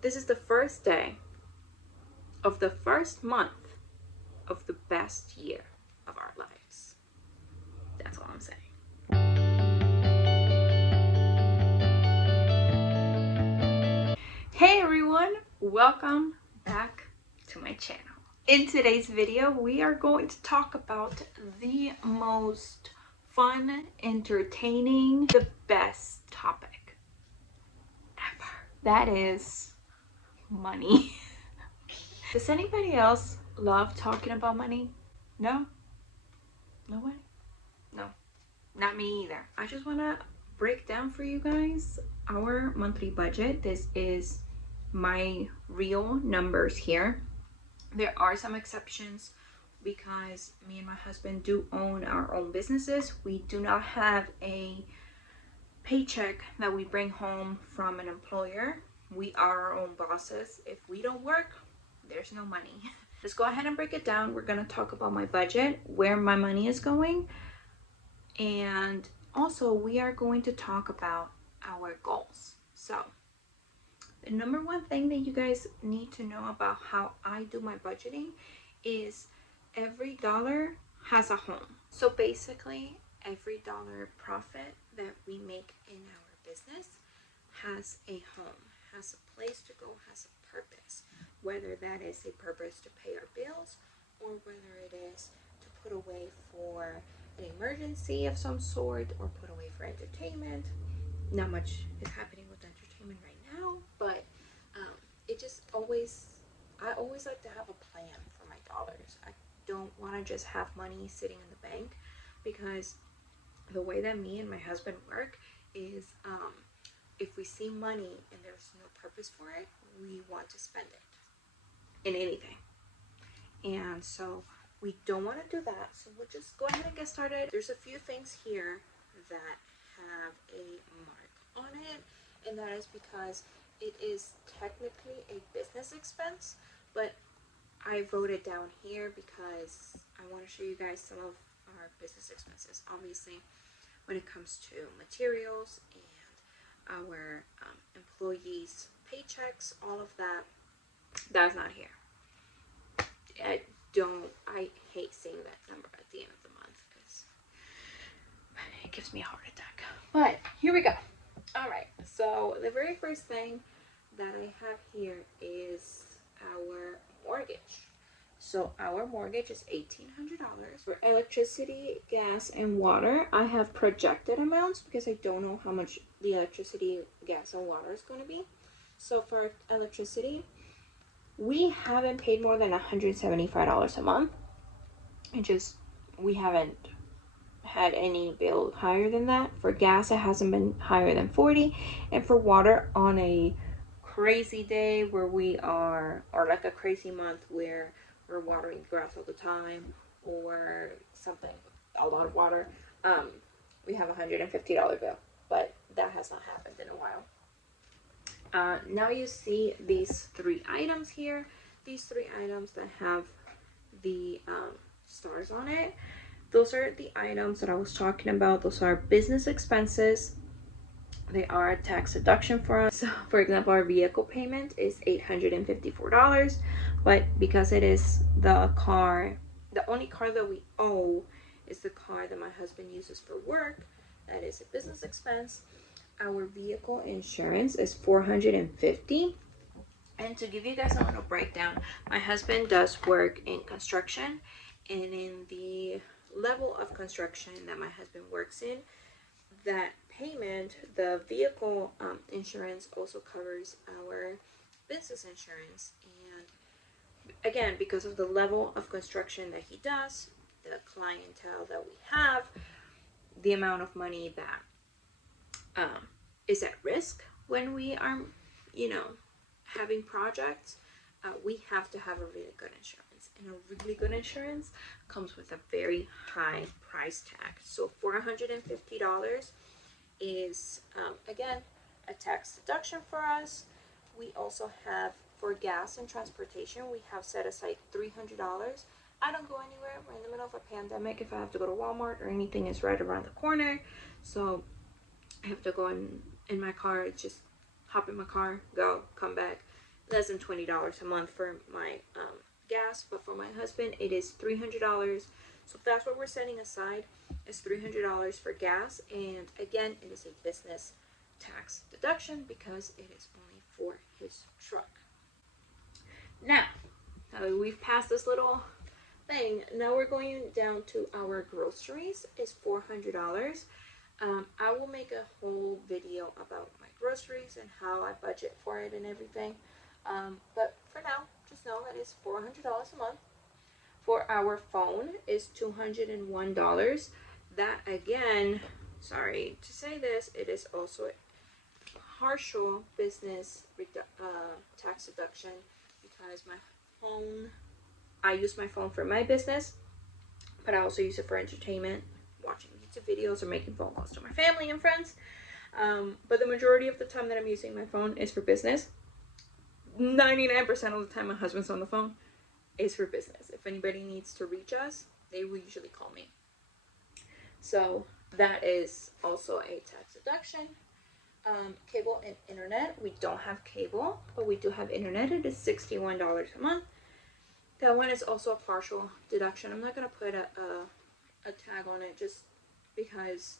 This is the first day of the first month of the best year of our lives. That's all I'm saying. Hey everyone, welcome back to my channel. In today's video, we are going to talk about the most fun, entertaining, the best topic ever. That is money. Does anybody else love talking about money? No? Nobody? No, not me either. I just want to break down for you guys our monthly budget. This is my real numbers here. There are some exceptions because me and my husband do own our own businesses. We do not have a paycheck that we bring home from an employer. We are our own bosses. If we don't work, there's no money. Let's go ahead and break it down. We're going to talk about my budget, where my money is going, and also we are going to talk about our goals. So the number one thing that you guys need to know about how I do my budgeting is every dollar has a home. So basically, every dollar profit that we make in our business has a home, has a place to go, has a purpose. Whether that is a purpose to pay our bills or whether it is to put away for an emergency of some sort or put away for entertainment. Not much is happening with entertainment right now, but it just I always like to have a plan for my dollars. I don't want to just have money sitting in the bank, because the way that me and my husband work is if we see money and there's no purpose for it, we want to spend it in anything. And so we don't want to do that. So we'll just go ahead and get started. There's a few things here that have a mark on it, and that is because it is technically a business expense, but I wrote it down here because I want to show you guys some of our business expenses. Obviously, when it comes to materials and our employees' paychecks, all of that, that's not here. I hate seeing that number at the end of the month because it gives me a heart attack. But here we go. All right, so the very first thing that I have here is our mortgage. So our mortgage is $1,800 for electricity, gas, and water. I have projected amounts because I don't know how much the electricity, gas, and water is going to be. So for electricity, we haven't paid more than $175 a month. We haven't had any bill higher than that. For gas, it hasn't been higher than $40. And for water, on a crazy day where we are, or like a crazy month where we're watering grass all the time or something, a lot of water, we have a $150 bill. But that has not happened in a while. Now you see these three items here. These three items that have the stars on it. Those are the items that I was talking about. Those are business expenses. They are a tax deduction for us. So, for example, our vehicle payment is $854. But because it is the only car that we owe is the car that my husband uses for work, that is a business expense. Our vehicle insurance is $450. And to give you guys a little breakdown, my husband does work in construction, and in the level of construction that my husband works in, that payment, the vehicle insurance also covers our business insurance. And again, because of the level of construction that he does, the clientele that we have, the amount of money that is at risk when we are, having projects, we have to have a really good insurance. And a really good insurance comes with a very high price tag. So $450 is, again, a tax deduction for us. We also have, for gas and transportation, we have set aside $300. I don't go anywhere. We're in the middle of a pandemic. If I have to go to Walmart or anything, is right around the corner. So I have to go in my car, just hop in my car, go, come back. less than $20 a month for my gas, but for my husband it is $300. So if that's what we're setting aside, is $300 for gas, and again, it is a business tax deduction because it is only for his truck. Now that we've passed this little thing, now we're going down to our groceries. Is $400. I will make a whole video about my groceries and how I budget for it and everything. But for now, just know that it's $400 a month. For our phone is $201. That again, sorry to say this, it is also a partial business tax deduction because my phone, I use my phone for my business, but I also use it for entertainment, watching YouTube videos or making phone calls to my family and friends. But the majority of the time that I'm using my phone is for business. 99% of the time my husband's on the phone is for business. If anybody needs to reach us, they will usually call me. So that is also a tax deduction. Cable and internet. We don't have cable, but we do have internet. It is $61 a month. That one is also a partial deduction. I'm not going to put a tag on it just because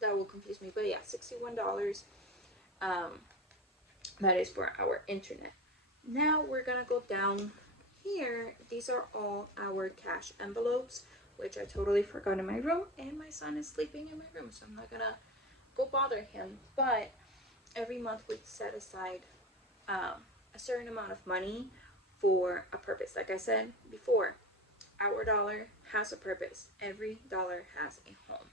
that will confuse me. But yeah, $61. That is for our internet. Now we're going to go down here. These are all our cash envelopes, which I totally forgot in my room, and my son is sleeping in my room, so I'm not going to go bother him. But every month we set aside a certain amount of money for a purpose. Like I said before, our dollar has a purpose. Every dollar has a home.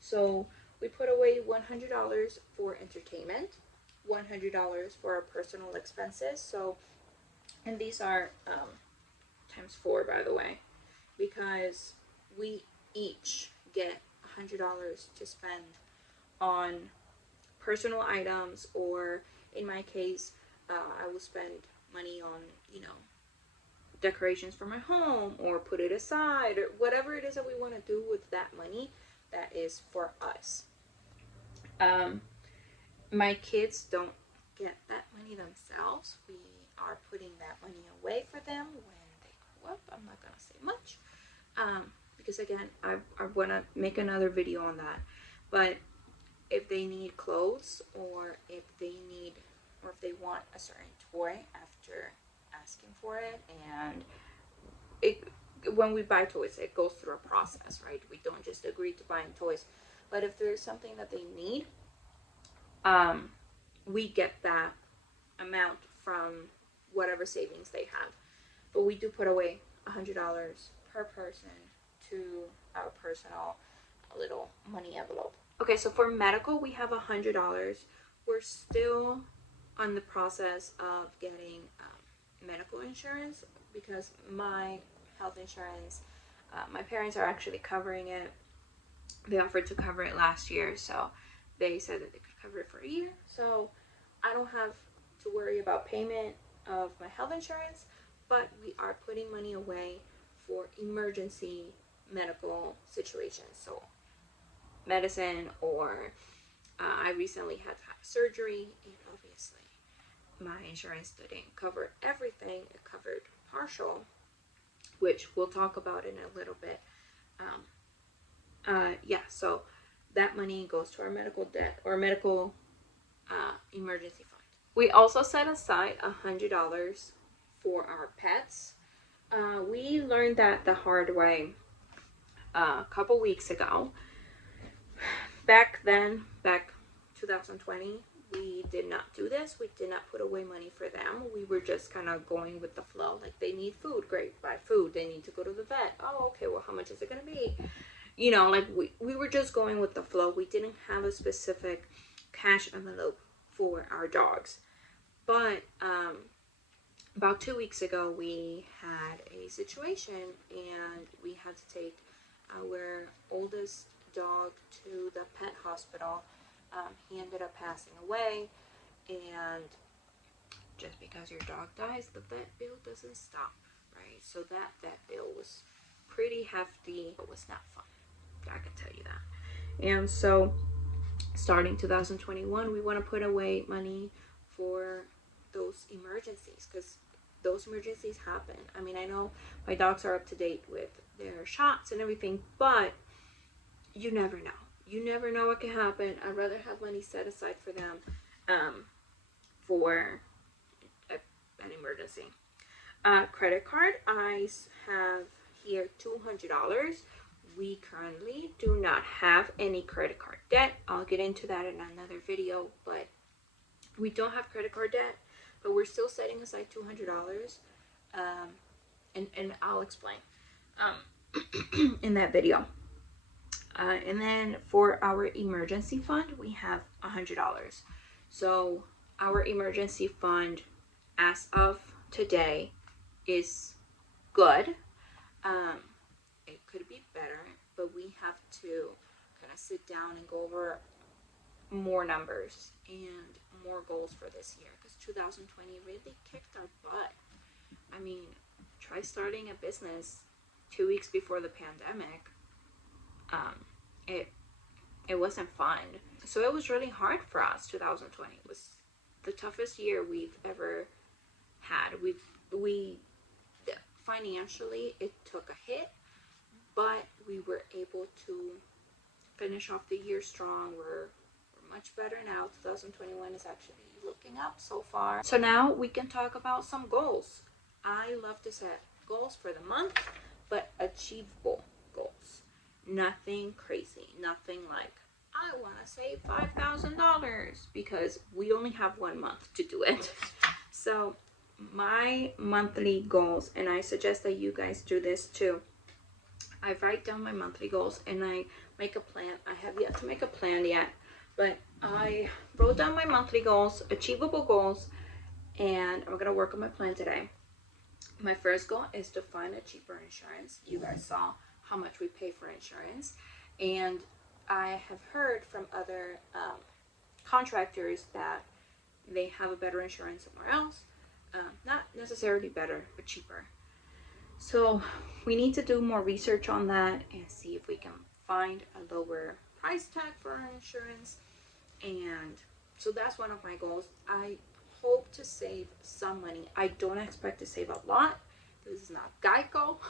So we put away $100 for entertainment, $100 for our personal expenses. So, and these are times 4, by the way, because we each get $100 to spend on personal items, or in my case, I will spend money on, decorations for my home, or put it aside, or whatever it is that we want to do with that money. That is for us. My kids don't get that money themselves. We are putting that money away for them when they grow up. I'm not gonna say much, because again, I want to make another video on that. But if they need clothes, or if they want a certain toy after asking for it, and when we buy toys, it goes through a process, right? We don't just agree to buying toys. But if there's something that they need, we get that amount from whatever savings they have. But we do put away $100 per person to our personal little money envelope. Okay, so for medical, we have $100. We're still on the process of getting medical insurance, because my health insurance, my parents are actually covering it. They offered to cover it last year, so they said that they could cover it for a year. So I don't have to worry about payment of my health insurance, but we are putting money away for emergency medical situations. So medicine, or I recently had to have surgery, and obviously my insurance didn't cover everything. It covered partial, which we'll talk about in a little bit. Yeah, so that money goes to our medical debt, or medical emergency fund. We also set aside $100 for our pets. We learned that the hard way a couple weeks ago. Back 2020, we did not do this. We did not put away money for them. We were just kind of going with the flow. Like, they need food, great, buy food. They need to go to the vet. Oh, okay, well, how much is it going to be? Like we were just going with the flow. We didn't have a specific cash envelope for our dogs. But about 2 weeks ago, we had a situation, and we had to take our oldest dog to the pet hospital. He ended up passing away, and just because your dog dies, the vet bill doesn't stop, right? So that vet bill was pretty hefty. It was not fun, I can tell you that. And so starting 2021, we want to put away money for those emergencies, because those emergencies happen. I mean, I know my dogs are up to date with their shots and everything, but you never know. You never know what can happen. I'd rather have money set aside for them for an emergency. Credit card, I have here $200. We currently do not have any credit card debt. I'll get into that in another video, but we don't have credit card debt, but we're still setting aside $200. And I'll explain in that video. And then for our emergency fund, we have $100. So our emergency fund as of today is good. It could be better, but we have to kind of sit down and go over more numbers and more goals for this year, because 2020 really kicked our butt. I mean, try starting a business 2 weeks before the pandemic. It wasn't fun. So it was really hard for us. 2020 was the toughest year we've ever had. We financially, it took a hit, but we were able to finish off the year strong. We're much better now. 2021 is actually looking up so far. So now we can talk about some goals. I love to set goals for the month, but achievable goals. Nothing crazy. Nothing like, I want to save $5,000, because we only have 1 month to do it. So my monthly goals, and I suggest that you guys do this too. I write down my monthly goals and I make a plan. I have yet to make a plan yet, but I wrote down my monthly goals, achievable goals, and I'm going to work on my plan today. My first goal is to find a cheaper insurance. You guys saw how much we pay for insurance, and I have heard from other contractors that they have a better insurance somewhere else. Not necessarily better, but cheaper. So we need to do more research on that and see if we can find a lower price tag for our insurance. And so that's one of my goals. I hope to save some money. I don't expect to save a lot. This is not Geico.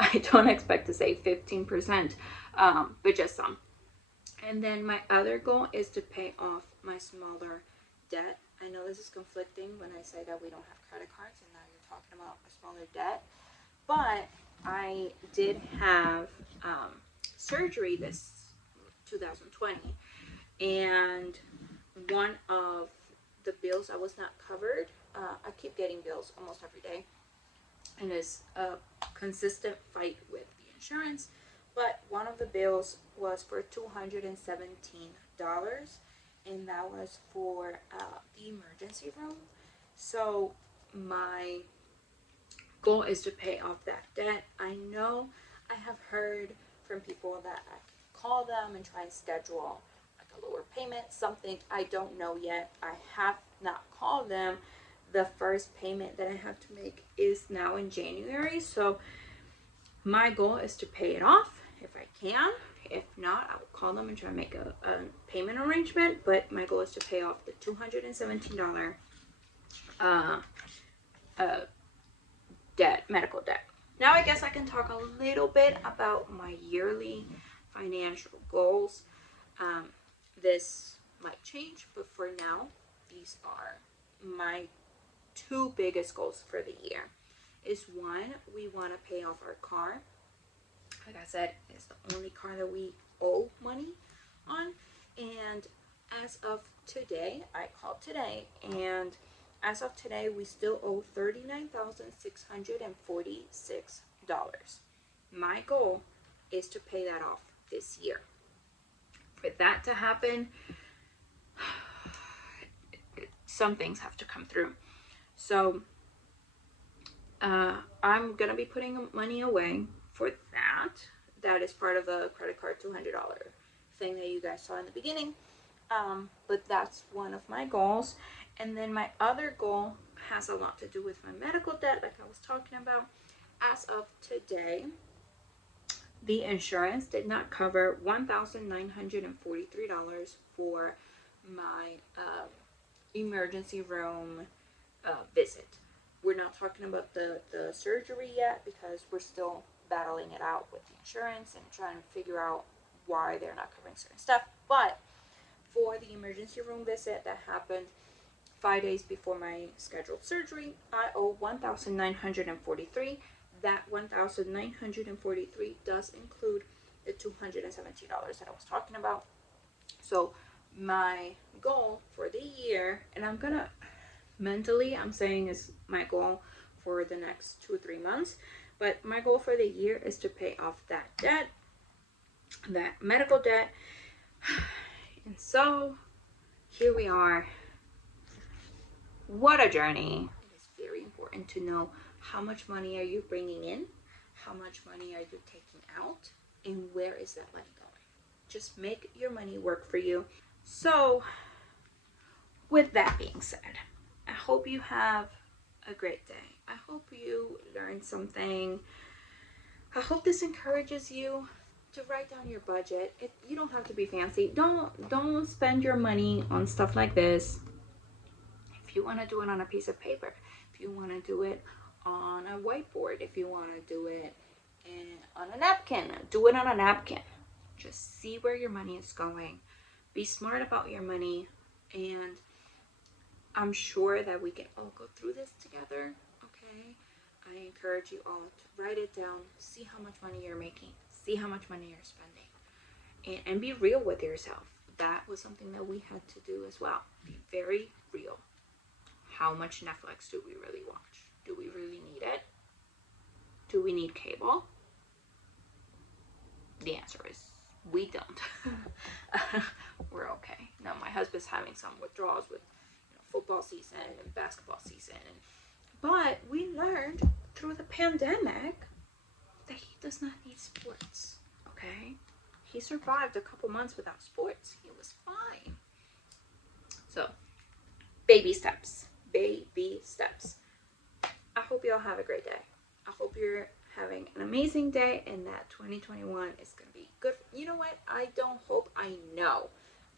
I don't expect to save 15%, but just some. And then my other goal is to pay off my smaller debt. I know this is conflicting when I say that we don't have credit cards and now you're talking about a smaller debt, but I did have surgery this 2020, and one of the bills I was not covered. I keep getting bills almost every day, and it's a consistent fight with the insurance, but one of the bills was for $217, and that was for the emergency room. So my goal is to pay off that debt. I know I have heard from people that I can call them and try and schedule like a lower payment, something. I don't know yet. I have not called them. The first payment that I have to make is now in January. So my goal is to pay it off if I can. If not, I will call them and try and make a payment arrangement. But my goal is to pay off the $217 debt, medical debt. Now I guess I can talk a little bit about my yearly financial goals. This might change, but for now, these are my 2 biggest goals for the year. Is one, we want to pay off our car. Like I said, it's the only car that we owe money on. And as of today, I called today, and as of today, we still owe $39,646. My goal is to pay that off this year. For that to happen, some things have to come through. So I'm going to be putting money away for that. That is part of the credit card $200 thing that you guys saw in the beginning. But that's one of my goals. And then my other goal has a lot to do with my medical debt, like I was talking about. As of today, the insurance did not cover $1,943 for my emergency room visit. We're not talking about the surgery yet because we're still battling it out with the insurance and trying to figure out why they're not covering certain stuff. But for the emergency room visit that happened 5 days before my scheduled surgery, I owe $1,943. That $1,943 does include the $270 that I was talking about. So my goal for the year, and I'm gonna mentally, I'm saying is my goal for the next 2 or 3 months, but my goal for the year is to pay off that debt, that medical debt. And so here we are. What a journey. It is very important to know how much money are you bringing in, how much money are you taking out, and where is that money going. Just make your money work for you. So with that being said, I hope you have a great day. I hope you learned something. I hope this encourages you to write down your budget. You don't have to be fancy. Don't spend your money on stuff like this. If you want to do it on a piece of paper, if you want to do it on a whiteboard, if you want to do it on a napkin, do it on a napkin. Just see where your money is going. Be smart about your money, and I'm sure that we can all go through this together, okay? I encourage you all to write it down, see how much money you're making, see how much money you're spending, and be real with yourself. That was something that we had to do as well. Be very real. How much Netflix do we really watch? Do we really need it? Do we need cable? The answer is we don't. We're okay. Now my husband's having some withdrawals with football season and basketball season, but we learned through the pandemic that he does not need sports. Okay, he survived a couple months without sports. He was fine. So baby steps, baby steps. I hope you all have a great day. I hope you're having an amazing day and that 2021 is going to be good. You know what? I don't hope, I know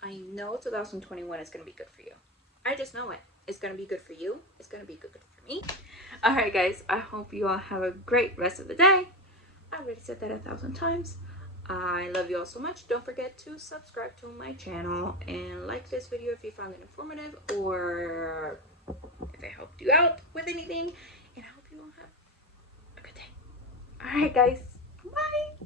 2021 is going to be good for you. I just know it. It's going to be good for you. It's going to be good for me. All right, guys. I hope you all have a great rest of the day. I already said that 1,000 times. I love you all so much. Don't forget to subscribe to my channel and like this video if you found it informative or if it helped you out with anything. And I hope you all have a good day. All right, guys. Bye.